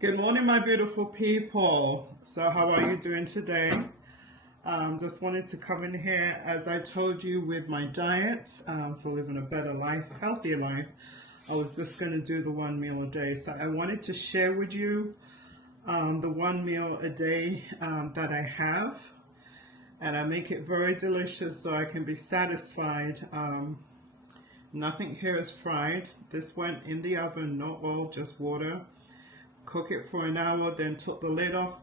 Good morning, my beautiful people. So how are you doing today? Just wanted to come in here, as I told you, with my diet for living a better life, healthier life. I was just going to do the one meal a day. So I wanted to share with you the one meal a day that I have. And I make it very delicious so I can be satisfied. Nothing here is fried. This went in the oven, no oil, just water. Cook it for an hour, then took the lid off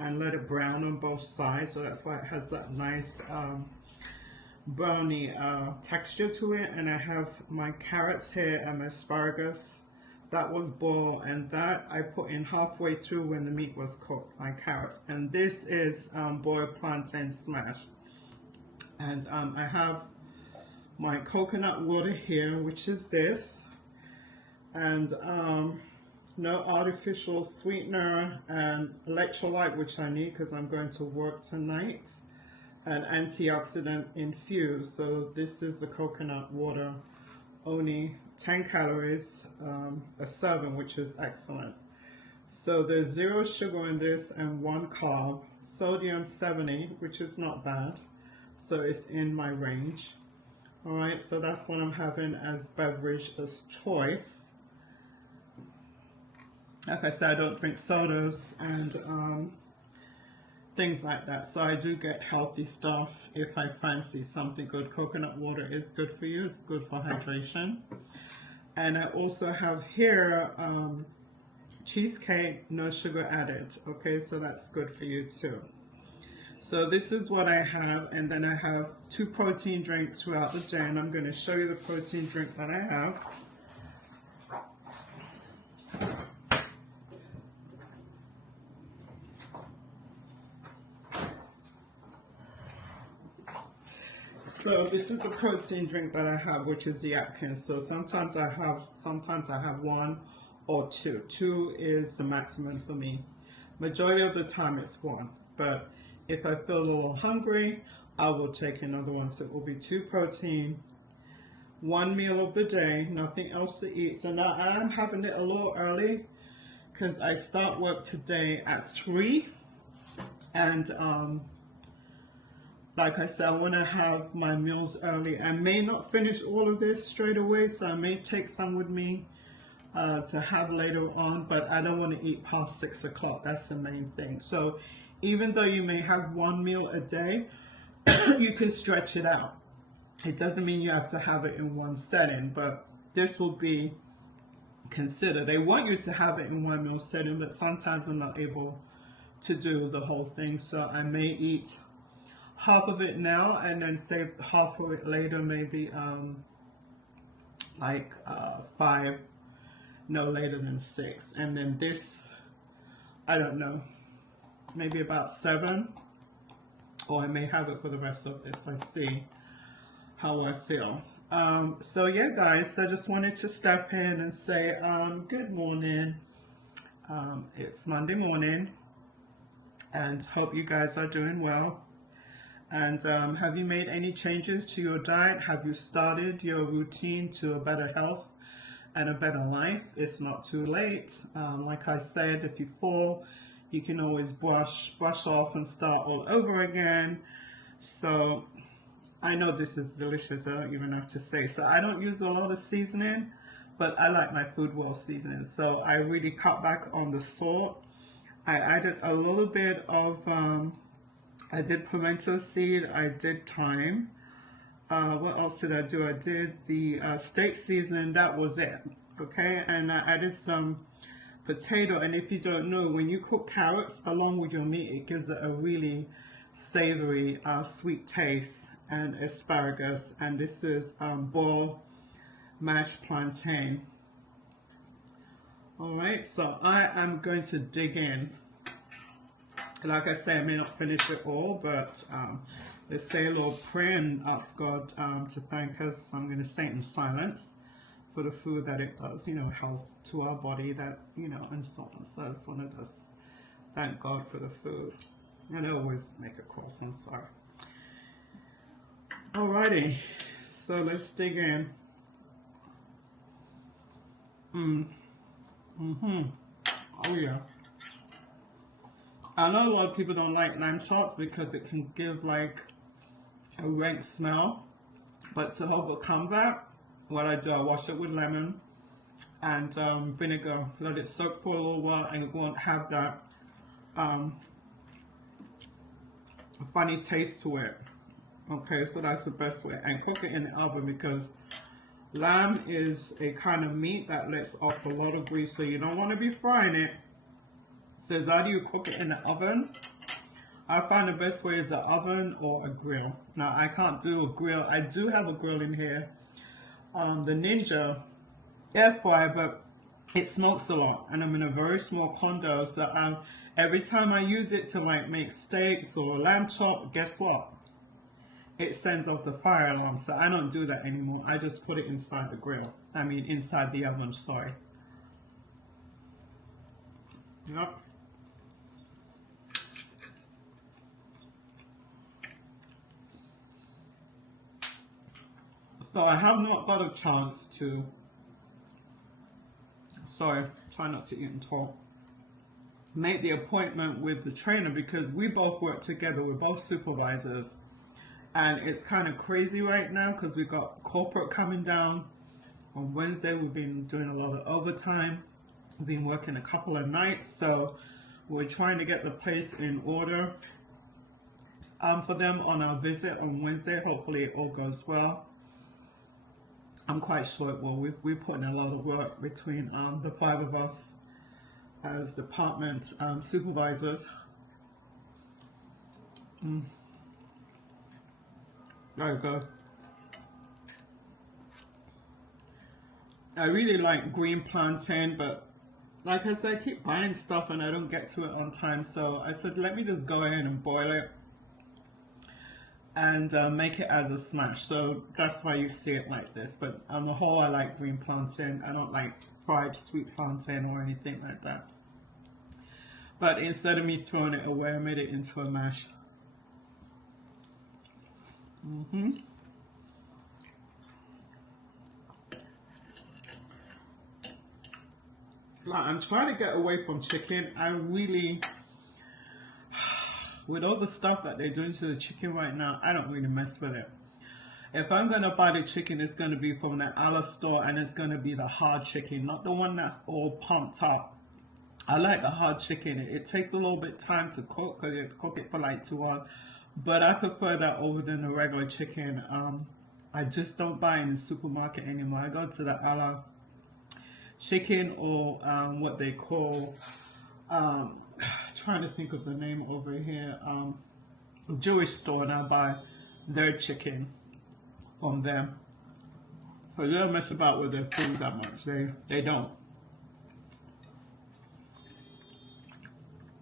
and let it brown on both sides. So that's why it has that nice browny texture to it. And I have my carrots here and my asparagus. That was boiled, and that I put in halfway through when the meat was cooked, my carrots. And this is boiled plantain smash. And I have my coconut water here, which is this. And no artificial sweetener and electrolyte, which I need because I'm going to work tonight, and antioxidant infused. So this is the coconut water, only 10 calories a serving, which is excellent. So there's 0 sugar in this and 1 carb, sodium 70, which is not bad. So it's in my range. All right, so that's what I'm having as beverage as choice. Like I said, I don't drink sodas and things like that. So I do get healthy stuff if I fancy something good. Coconut water is good for you. It's good for hydration. And I also have here cheesecake, no sugar added. Okay, so that's good for you too. So this is what I have. And then I have 2 protein drinks throughout the day. And I'm going to show you the protein drink that I have. So this is a protein drink that I have, which is the Atkins. So sometimes I have 1 or 2. 2 is the maximum for me. Majority of the time it's 1. But if I feel a little hungry, I will take another one. So it will be 2 protein, 1 meal of the day, nothing else to eat. So now I am having it a little early because I start work today at 3. And like I said, I want to have my meals early. I may not finish all of this straight away, so I may take some with me to have later on, but I don't want to eat past 6 o'clock. That's the main thing. So even though you may have 1 meal a day, you can stretch it out. It doesn't mean you have to have it in one setting, but this will be considered. They want you to have it in 1 meal setting, but sometimes I'm not able to do the whole thing. So I may eat half of it now and then save half of it later, maybe like 5, no later than 6. And then this, I don't know, maybe about 7, or I may have it for the rest of this. I see how I feel. So yeah, guys, I just wanted to step in and say good morning. It's Monday morning and hope you guys are doing well. And have you made any changes to your diet? Have you started your routine to a better health and a better life? It's not too late. Like I said, if you fall, you can always brush off and start all over again. So I know this is delicious. I don't even have to say. So I don't use a lot of seasoning, but I like my food well seasoned. So I really cut back on the salt. I added a little bit of I did pimento seed, I did thyme. What else did I do? I did the steak seasoning, that was it. Okay, and I added some potato. And if you don't know, when you cook carrots along with your meat, it gives it a really savory, sweet taste. And asparagus. And this is boiled mashed plantain. Alright, so I am going to dig in. Like I say, I may not finish it all, but let's say a little prayer and ask God to thank us. I'm going to say it in silence for the food that it does, health to our body, that, and so on. So I just want to just thank God for the food. And I always make a cross, I'm sorry. Alrighty, so let's dig in. Oh yeah. I know a lot of people don't like lamb chops because it can give like a rank smell, but to overcome that, what I do, I wash it with lemon and vinegar, let it soak for a little while, and it won't have that funny taste to it. Okay, so that's the best way. And cook it in the oven, because lamb is a kind of meat that lets off a lot of grease, so you don't want to be frying it. It says, how do you cook it in the oven? I find the best way is the oven or a grill. Now, I can't do a grill. I do have a grill in here, the Ninja air fryer, but it smokes a lot, and I'm in a very small condo, so every time I use it to like make steaks or lamb chop, guess what? It sends off the fire alarm, so I don't do that anymore. I just put it inside the grill. I mean, inside the oven, sorry. Yep. So I have not got a chance to, sorry, try not to eat and talk, make the appointment with the trainer, because we both work together. We're both supervisors. And it's kind of crazy right now because we've got corporate coming down on Wednesday. We've been doing a lot of overtime. We've been working a couple of nights. So we're trying to get the place in order for them on our visit on Wednesday. Hopefully it all goes well. I'm quite sure it will. We're putting a lot of work between the 5 of us as department supervisors. Very good. I really like green plantain, but like I said, I keep buying stuff and I don't get to it on time. So I said, let me just go ahead and boil it and make it as a smash. So that's why you see it like this. But on the whole, I like green plantain. I don't like fried sweet plantain or anything like that. But instead of me throwing it away, I made it into a mash. I'm trying to get away from chicken. I really, with all the stuff that they're doing to the chicken right now, I don't really mess with it. If I'm going to buy the chicken, it's going to be from the Allah store, and it's going to be the hard chicken, not the one that's all pumped up. I like the hard chicken. It takes a little bit time to cook because you have to cook it for like 2 hours. But I prefer that over than the regular chicken. I just don't buy in the supermarket anymore. I go to the Allah chicken, or what they call, trying to think of the name over here, Jewish store, and I buy their chicken from them. So you don't mess about with their food that much. They don't.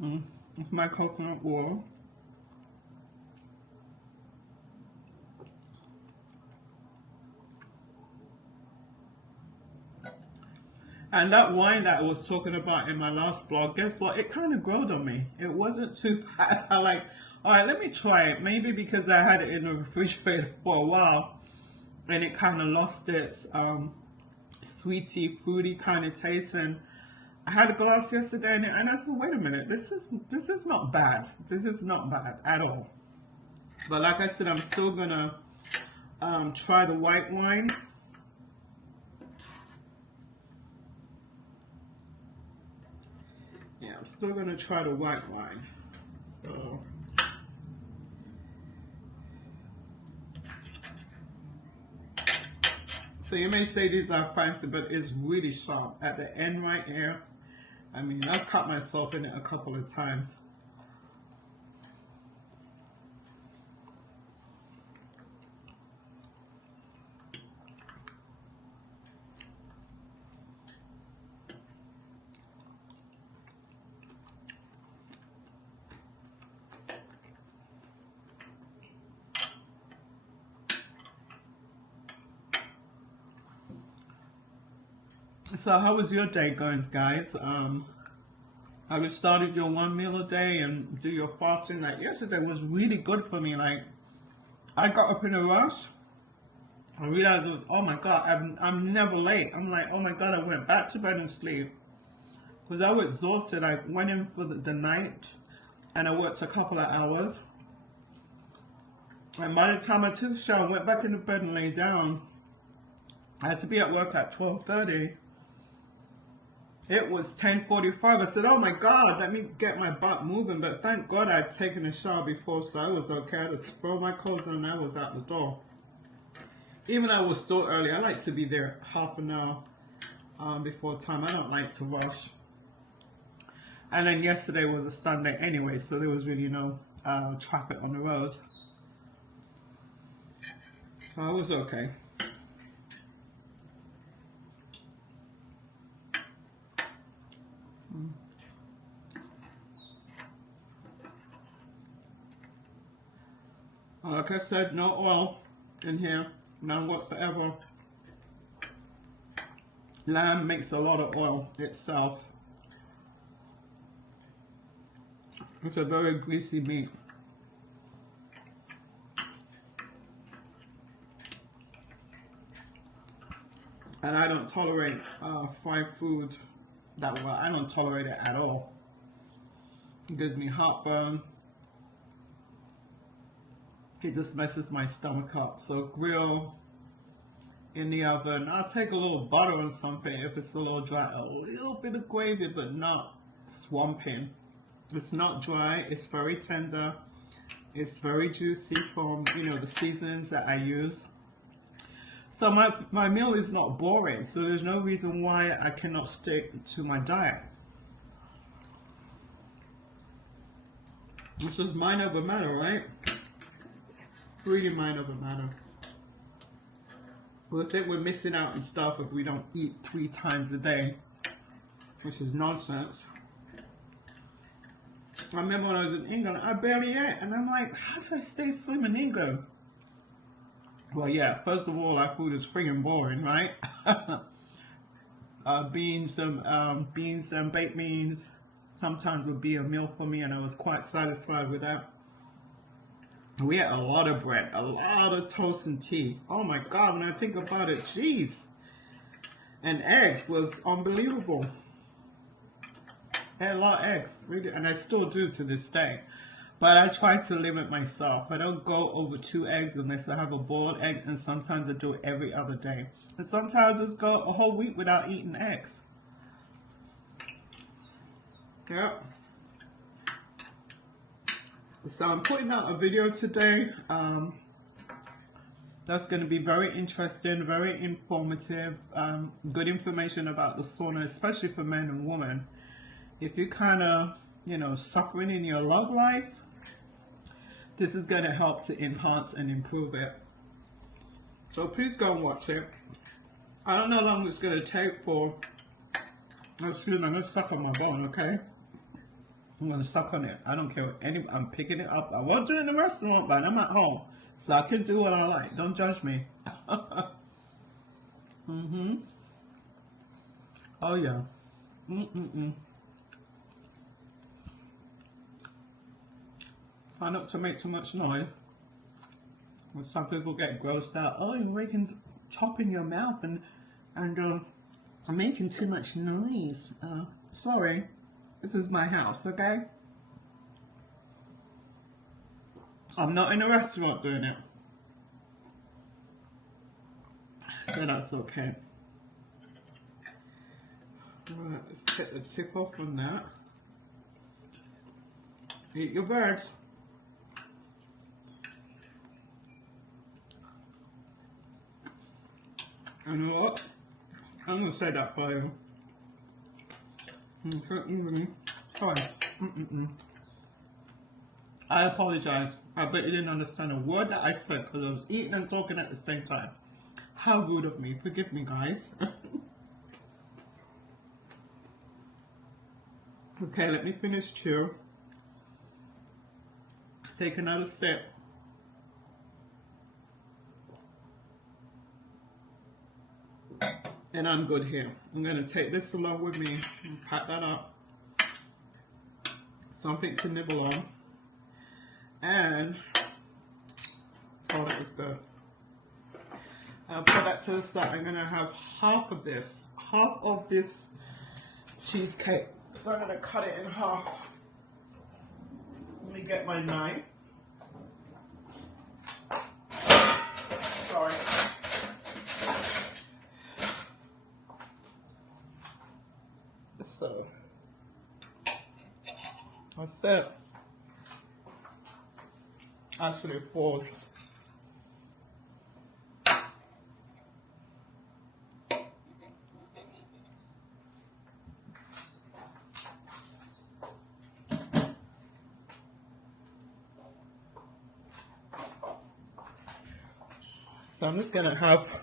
It's my coconut water. And that wine that I was talking about in my last blog, guess what? It kind of growed on me. It wasn't too bad. I like, all right, let me try it. Maybe because I had it in the refrigerator for a while and it kind of lost its sweety, fruity kind of taste. And I had a glass yesterday and I said, wait a minute, this is not bad. This is not bad at all. But like I said, I'm still gonna try the white wine. Yeah, I'm still gonna try the white wine. So you may say these are fancy, but it's really sharp at the end right here. I mean, I've cut myself in it a couple of times. So how was your day going, guys? Have you started your 1 meal a day and do your fasting? Like yesterday was really good for me. Like I got up in a rush. I realized it was, oh my God, I'm never late. I'm like, oh my God, I went back to bed and sleep because I was exhausted. I went in for the night and I worked a couple of hours. And by the time I took a shower, went back into bed and lay down, I had to be at work at 12:30. It was 10:45. I said, oh my God, let me get my butt moving. But thank God I'd taken a shower before, so I was okay. I just throw my clothes on and I was out the door. Even though I was still early, I like to be there half an hour before time. I don't like to rush. And then yesterday was a Sunday anyway, so there was really no traffic on the road. So I was okay. Like I said, no oil in here, none whatsoever. Lamb makes a lot of oil itself. It's a very greasy meat. And I don't tolerate fried food that well. I don't tolerate it at all. It gives me heartburn. It just messes my stomach up. So grill in the oven. I'll take a little butter on something if it's a little dry. A little bit of gravy, but not swamping. It's not dry. It's very tender. It's very juicy from, you know, the seasonings that I use. So my meal is not boring. So there's no reason why I cannot stick to my diet. Which is mind over matter, right? Really mind over matter. We think we're missing out on stuff if we don't eat 3 times a day, which is nonsense. I remember when I was in England, I barely ate, and I'm like, how did I stay slim in England? Well, yeah, first of all, our food is friggin' boring, right? Beans and baked beans sometimes would be a meal for me, and I was quite satisfied with that. We ate a lot of bread, a lot of toast and tea. Oh my God, when I think about it, jeez. And eggs was unbelievable. I ate a lot of eggs, really, and I still do to this day. But I try to limit myself. I don't go over 2 eggs unless I have a boiled egg, and sometimes I do it every other day. And sometimes I just go a whole week without eating eggs. Yep. So I'm putting out a video today that's going to be very interesting, very informative, good information about the sauna, especially for men and women. If you're kind of, you know, suffering in your love life, this is going to help to enhance and improve it. So please go and watch it. I don't know how long it's going to take for. Excuse me, I'm going to suck on my bone, okay? I'm going to suck on it. I don't care what I'm picking it up. I won't do it in the restaurant, but I'm at home. So I can do what I like. Don't judge me. Oh, yeah. Try not to make too much noise. Some people get grossed out. Oh, you're making chop in your mouth and I'm making too much noise. Sorry. This is my house, okay? I'm not in a restaurant doing it. So that's okay. Alright, let's take the tip off from that. Eat your birds. You know what? I'm going to say that for you. Sorry. I apologize. I bet you didn't understand a word that I said because I was eating and talking at the same time. How rude of me. Forgive me, guys. Okay, let me finish chew. Take another sip. And I'm good here. I'm going to take this along with me and pack that up. Something to nibble on. And, oh, that was good. I'll put that to the side. I'm going to have half of this cheesecake. So I'm going to cut it in half. Let me get my knife. Sorry. So that's it. Actually, it falls. So I'm just gonna have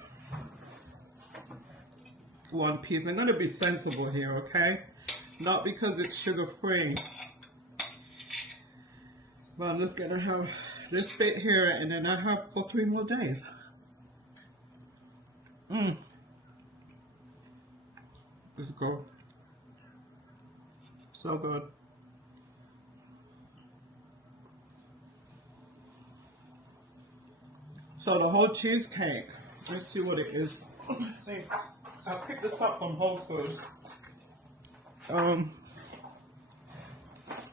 one piece. I'm gonna be sensible here, okay? Not because it's sugar-free, but I'm just gonna have this bit here, and then I have for 3 more days. It's good. So good. So the whole cheesecake, let's see what it is. I picked this up from Whole Foods.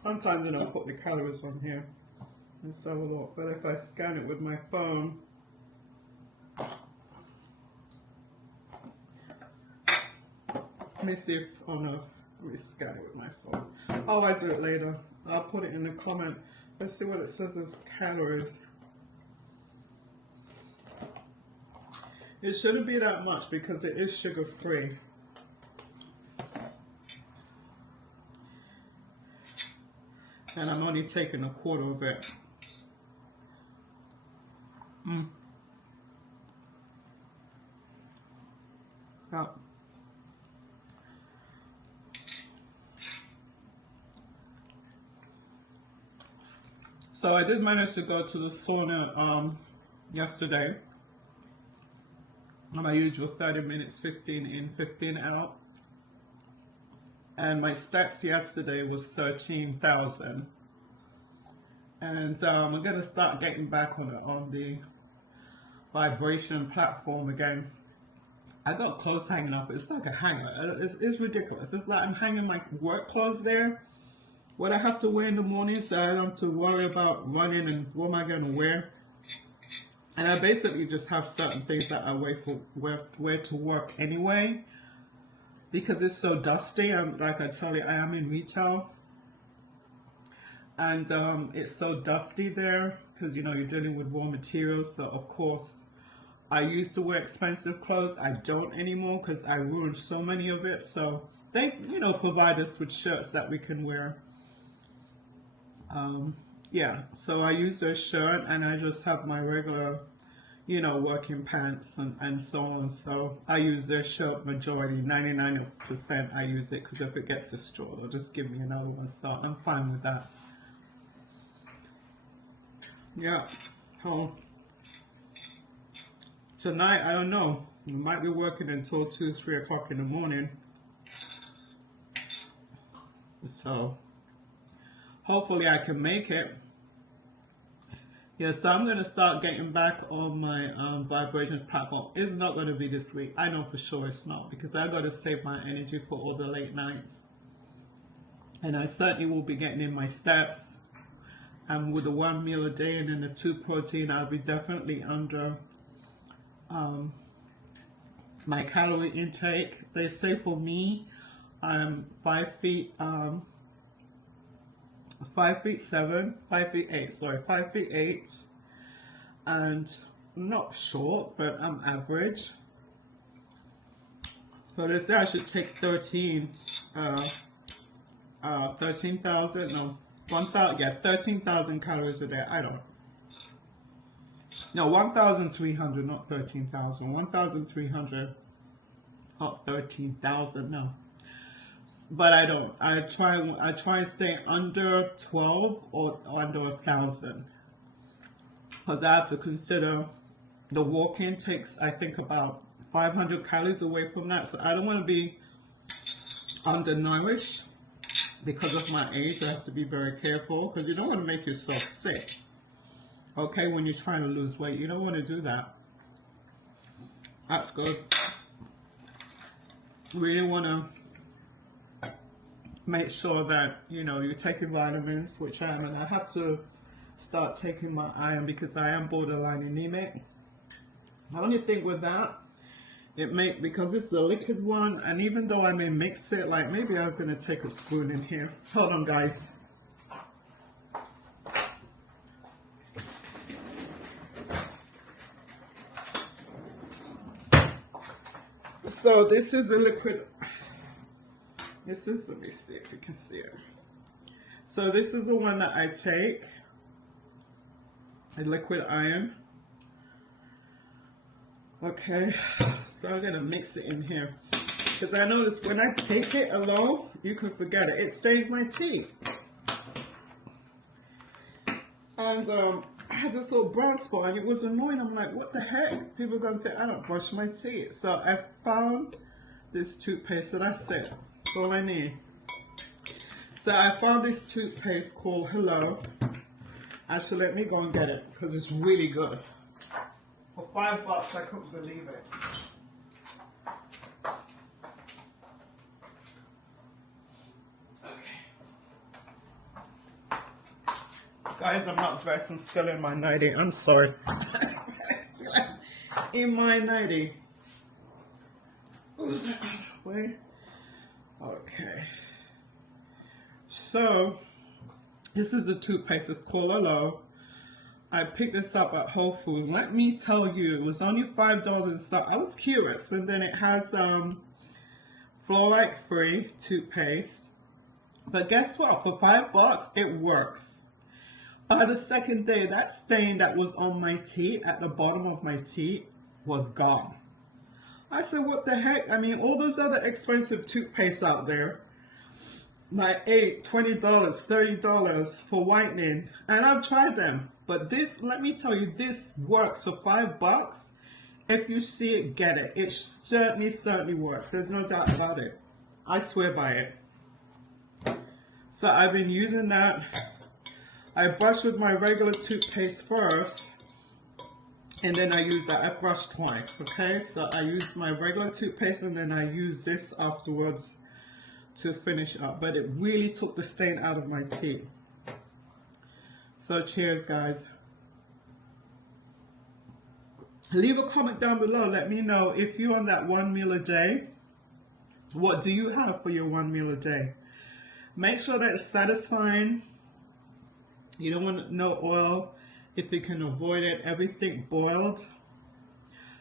Sometimes I put the calories on here. Let's have a look. But if I scan it with my phone, let me see if, oh no, let me scan it with my phone. Oh, I do it later. I'll put it in the comment. Let's see what it says as calories. It shouldn't be that much because it is sugar-free. And I'm only taking a quarter of it. Oh. So I did manage to go to the sauna yesterday. My usual 30 minutes, 15 in, 15 out. And my stats yesterday was 13,000. And I'm going to start getting back on the vibration platform again. I got clothes hanging up. It's like a hanger. It's ridiculous. It's like I'm hanging my work clothes there. What I have to wear in the morning, so I don't have to worry about running and what am I going to wear. And I basically just have certain things that I wear to work anyway, because it's so dusty. Like I tell you, I am in retail, and it's so dusty there because you know you're dealing with raw materials. So of course, I used to wear expensive clothes. I don't anymore because I ruined so many of it. So they, you know, provide us with shirts that we can wear. Yeah, so I use their shirt and I just have my regular, you know, working pants and so on. So I use their shirt majority, 99% I use it because if it gets destroyed, they'll just give me another one. So I'm fine with that. Yeah. So tonight, I don't know. We might be working until 2, 3 o'clock in the morning. So hopefully I can make it. Yeah, so I'm going to start getting back on my vibration platform. It's not going to be this week. I know for sure it's not, because I got to save my energy for all the late nights. And I certainly will be getting in my steps. And with the 1 meal a day and then the 2 protein, I'll be definitely under my calorie intake. They say for me, I'm 5 feet 8, and I'm not short, but I'm average. So they say I should take 13,000, no, 1,000, yeah, 13,000 calories a day. I don't know. No, 1,300, not 13,000. 1,300, not 13,000, no. But I don't. I try and stay under 12 or under 1,000, because I have to consider the walk-in takes, I think, about 500 calories away from that. So I don't want to be undernourished because of my age. I have to be very careful because you don't want to make yourself sick. Okay, when you're trying to lose weight, you don't want to do that. That's good. Really want to make sure that, you know, you're taking vitamins, which I am, and I have to start taking my iron because I am borderline anemic. The only thing with that, because it's a liquid one, and even though I may mix it, like maybe I'm gonna take a spoon in here. Hold on, guys. So this is a liquid. Let me see if you can see it. So this is the one that I take, a liquid iron. Okay, so I'm gonna mix it in here because I noticed when I take it alone, you can forget it. It stains my teeth. And I had this little brown spot and it was annoying. I'm like, what the heck? People are gonna think I don't brush my teeth. So I found this toothpaste, so that's it. That's all I need. So I found this toothpaste called Hello. Actually, let me go and get it because it's really good. For $5, I couldn't believe it. Okay. Guys, I'm not dressed. I'm still in my nightie. I'm sorry. In my nightie. Wait. Okay. So, this is the toothpaste. It's called Hello. I picked this up at Whole Foods. Let me tell you, it was only $5 and stuff. I was curious. And then it has fluoride-free toothpaste. But guess what? For $5, it works. By the second day, that stain that was on my teeth, at the bottom of my teeth, was gone. I said, what the heck? I mean, all those other expensive toothpaste out there, like $8, $20, $30 for whitening. And I've tried them. But this, let me tell you, this works for $5. If you see it, get it. It certainly works. There's no doubt about it. I swear by it. So I've been using that. I brush with my regular toothpaste first. And then I use that. I brush twice, okay? So I use my regular toothpaste and then I use this afterwards to finish up. But it really took the stain out of my teeth. So cheers, guys. Leave a comment down below. Let me know if you're on that 1 meal a day. What do you have for your 1 meal a day? Make sure that it's satisfying. You don't want no oil if you can avoid it. Everything boiled.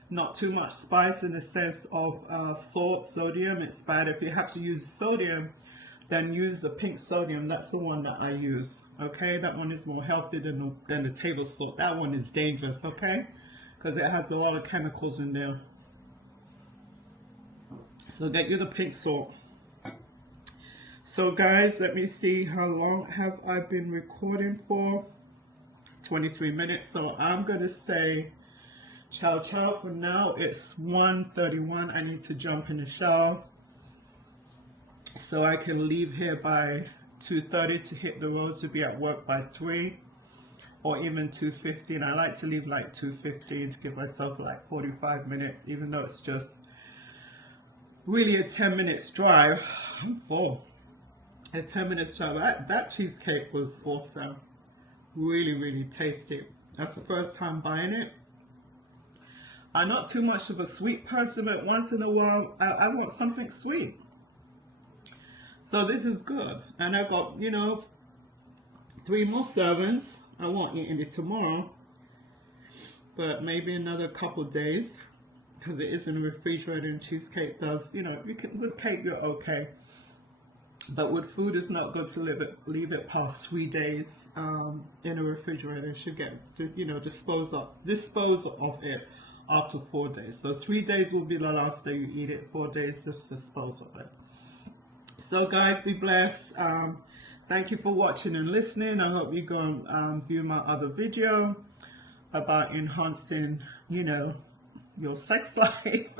Not too much spice in the sense of salt, sodium. It's bad. If you have to use sodium, then use the pink sodium. That's the one that I use. Okay, that one is more healthy than the table salt. That one is dangerous, okay? Because it has a lot of chemicals in there. So get you the pink salt. So guys, let me see, how long have I been recording for? 23 minutes. So I'm going to say ciao ciao for now. It's 1:31. I need to jump in the shower so I can leave here by 2:30 to hit the road to be at work by 3 or even 2:15. I like to leave like 2:15 to give myself like 45 minutes, even though it's just really a 10 minutes drive. I'm full. A 10 minutes drive. That cheesecake was awesome. Really tasty. That's the first time buying it. I'm not too much of a sweet person, but once in a while I want something sweet. So this is good. And I've got, you know, 3 more servings. I won't eat any tomorrow, but maybe another couple days, because it is in the refrigerator, and cheesecake does, you know, you can, with cake you're okay. But with food, it's not good to leave it past 3 days in a refrigerator. It should get, you know, dispose of it after 4 days. So 3 days will be the last day you eat it. 4 days, just dispose of it. So guys, be blessed. Thank you for watching and listening. I hope you go and view my other video about enhancing, you know, your sex life.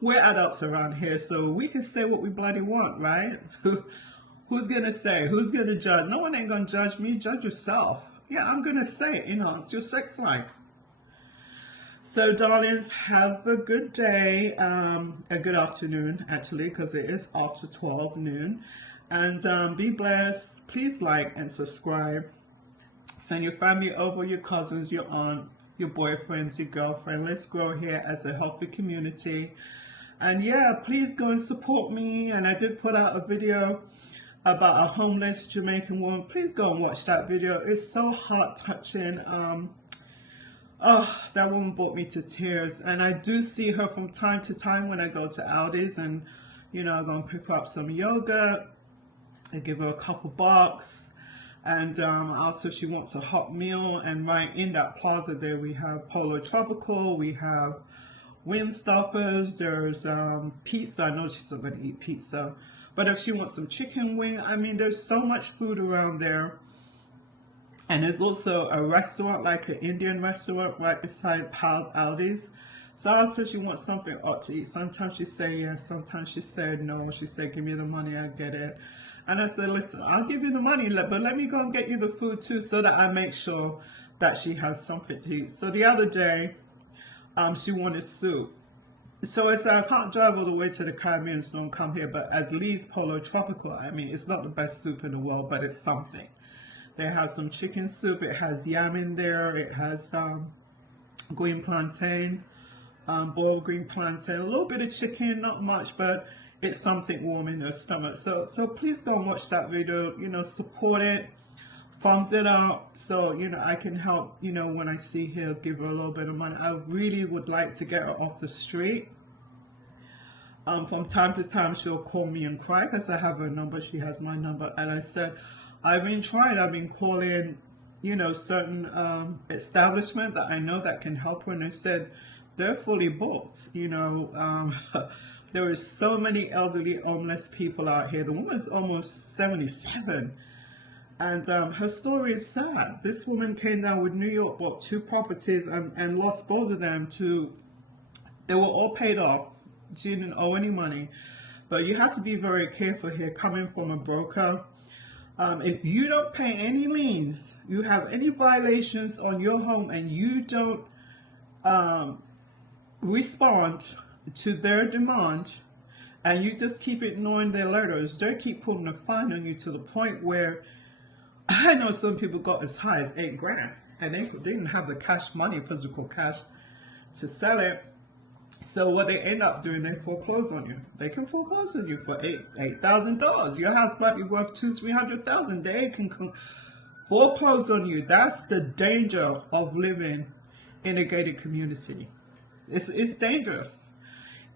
We're adults around here, so we can say what we bloody want, right? Who's gonna say? Who's gonna judge? No one ain't gonna judge me. Judge yourself. Yeah, I'm gonna say it. Enhance your sex life. So, darlings, have a good day. A good afternoon, actually, because it is after 12 noon. And be blessed. Please like and subscribe. Send your family over, your cousins, your aunt, your boyfriends, your girlfriend. Let's grow here as a healthy community. And yeah, please go and support me. And I did put out a video about a homeless Jamaican woman. Please go and watch that video. It's so heart-touching. Oh, that woman brought me to tears. And I do see her from time to time when I go to Aldi's, and you know, I go and pick her up some yogurt. I give her a couple bucks. And also she wants a hot meal. And right in that plaza there, we have Polo Tropical, we have Windstoppers, there's pizza. I know she's not going to eat pizza, but if she wants some chicken wing, I mean, there's so much food around there. And there's also a restaurant, like an Indian restaurant, right beside Aldi's. So I asked her if she wants something hot to eat. Sometimes she said yes, sometimes she said no. She said, give me the money, I get it. And I said, listen, I'll give you the money, but let me go and get you the food too, so that I make sure that she has something to eat. So the other day, she wanted soup. So I said, I can't drive all the way to the Caribbean, so don't come here. But as Lee's Polo Tropical, I mean, it's not the best soup in the world, but it's something. They have some chicken soup. It has yam in there. It has green plantain, boiled green plantain, a little bit of chicken, not much, but it's something warm in your stomach. So please go and watch that video. You know, support it, thumbs it up, so you know I can help. You know, when I see her, give her a little bit of money. I really would like to get her off the street. From time to time, she'll call me and cry because I have her number. She has my number, and I said, I've been trying. I've been calling, you know, certain establishment that I know that can help her, and they said they're fully booked. You know, there is so many elderly homeless people out here. The woman's almost 77, and her story is sad. This woman came down with New York, bought 2 properties, and lost both of them to. They were all paid off. She didn't owe any money, but you have to be very careful here. Coming from a broker. If you don't pay any liens, you have any violations on your home, and you don't respond to their demand, and you just keep ignoring their letters, they keep putting a fine on you to the point where I know some people got as high as $8 grand, and they didn't have the cash money, physical cash, to sell it. So what they end up doing, they foreclose on you. They can foreclose on you for $8,000. Your house might be worth $200,000-300,000. They can foreclose on you. That's the danger of living in a gated community. It's dangerous.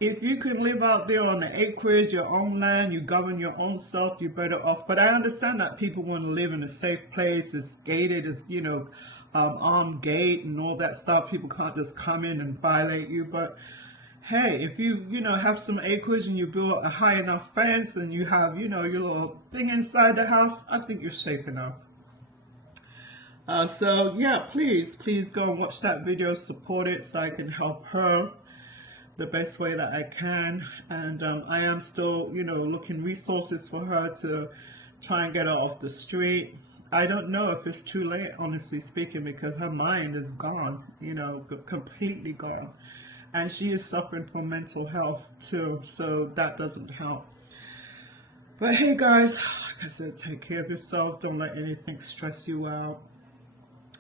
If you can live out there on the acreage, your own land, you govern your own self, you're better off. But I understand that people want to live in a safe place. It's gated, it's, you know, armed gate and all that stuff. People can't just come in and violate you. But hey, if you know, have some acreage and you build a high enough fence and you have, you know, your little thing inside the house, I think you're safe enough. So yeah, please go and watch that video, support it so I can help her the best way that I can. And I am still, you know, looking resources for her to try and get her off the street. I don't know if it's too late, honestly speaking, because her mind is gone, you know, completely gone. And she is suffering from mental health too, so that doesn't help. But hey guys, like I said, take care of yourself. Don't let anything stress you out.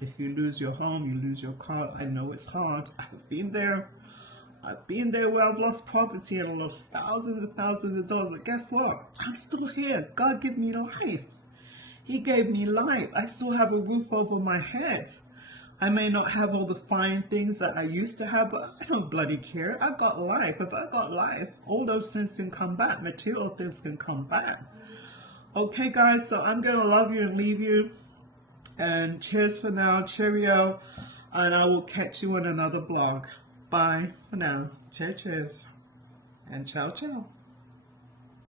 If you lose your home, you lose your car. I know it's hard. I've been there. I've been there where I've lost property and lost thousands and thousands of dollars. But guess what? I'm still here. God gave me life. He gave me life. I still have a roof over my head. I may not have all the fine things that I used to have, but I don't bloody care. I got life. If I got life, all those things can come back. Material things can come back. Okay, guys, so I'm going to love you and leave you. And cheers for now. Cheerio. And I will catch you on another blog. Bye for now. Cheers. And ciao, ciao.